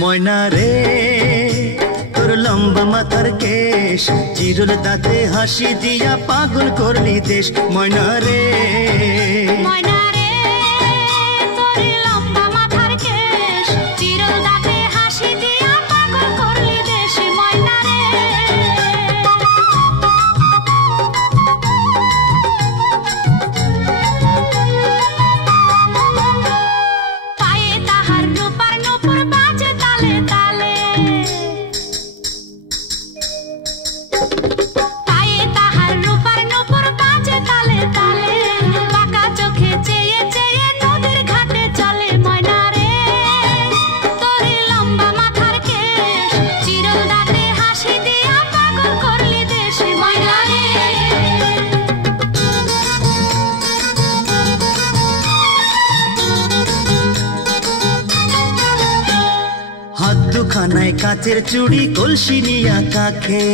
ময়না রে তোর লম্বা মাথার কেশ, চিরুল দাঁতে হাসি দিয়া পাগল করলি দেশ। ময়না রে ময়না রে তোর লম্বা মাথার কেশ, চিরুল দাঁতে হাসি দিয়া পাগল করলি দেশ। ময়না রে পায়ে তাহার রূপার নূপুর বাজে তালে তালে, পায়ে তাহার রূপার নূপুর বাজে তালে তালে, পাকা চোখে চেয়ে চেয়ে নদীর ঘাটে চলে। ময়না রে তোর লম্বা মাথার কেশ, চিরুল দাঁতে হাসি দিয়া পাগল করলি দেশ। ময়না রে হাত দুখানায় কাচের চুড়ি, কলসি নিয়া কাখে।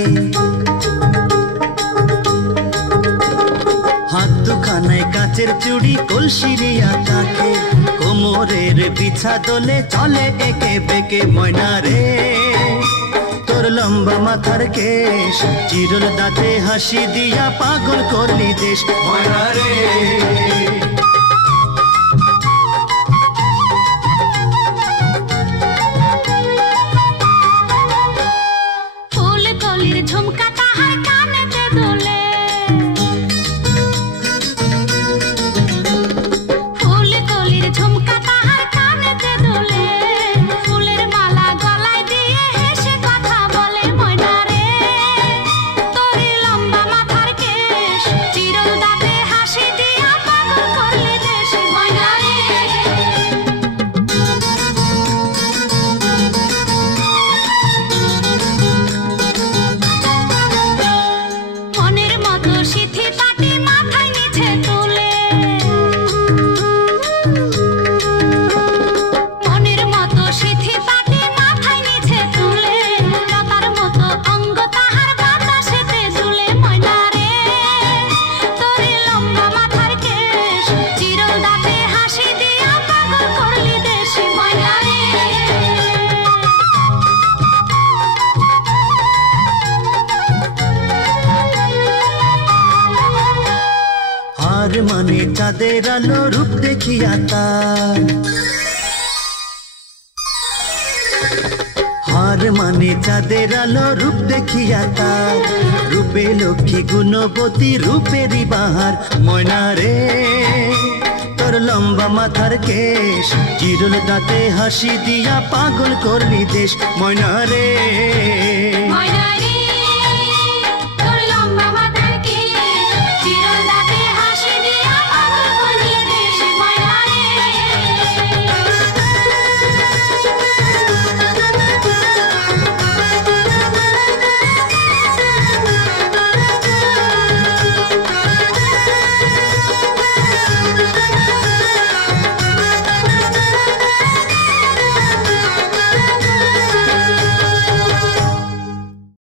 হাত দুখানায় কাচের চুড়ি, কলসি নিয়া কাখে। কোমরের বিছা দোলে চলে একে বেকে। ময়না রে তোর লম্বা মাথার কেশ, চিরুল দাঁতে হাসি দিয়া পাগল করলি দেশ। ময়না রে ফুল কলির ঝুমকা তাহার কানেতে দুলে, ফুল কলির ঝুমকা তাহার কানেতে দুলে, ফুলের মালা গলায় দিয়ে হেসে কথা বলে। ময়না রে তোর লম্বা মাথার কেশ, চিরুল দাঁতে হাসি দিয়া পাগল করলি দেশ। ময়না রে মনের মতো সিথি পাটি মাথায় নিচে তুলে, মনের মতো সিথি পাটি মাথায় নিচে তুলে, লতার মতো অঙ্গ তাহার বাতাসেতে দুলে। ময়না রে তোর লম্বা মাথার কেশ, চিরুল দাঁতে হাসি দিয়া পাগল করলি দেশ। ময়না রে হার মানে চাঁদের আলো, রূপ দেখিয়া তার। হার মানে চাঁদের আলো, রূপ দেখিয়া তার। রূপে লক্ষ্মী গুণবতী, রূপেরই বাহার। ময়না রে তোর লম্বা মাথার কেশ, চিরুল দাঁতে হাসি দিয়া পাগল করলি দেশ। ময়না রে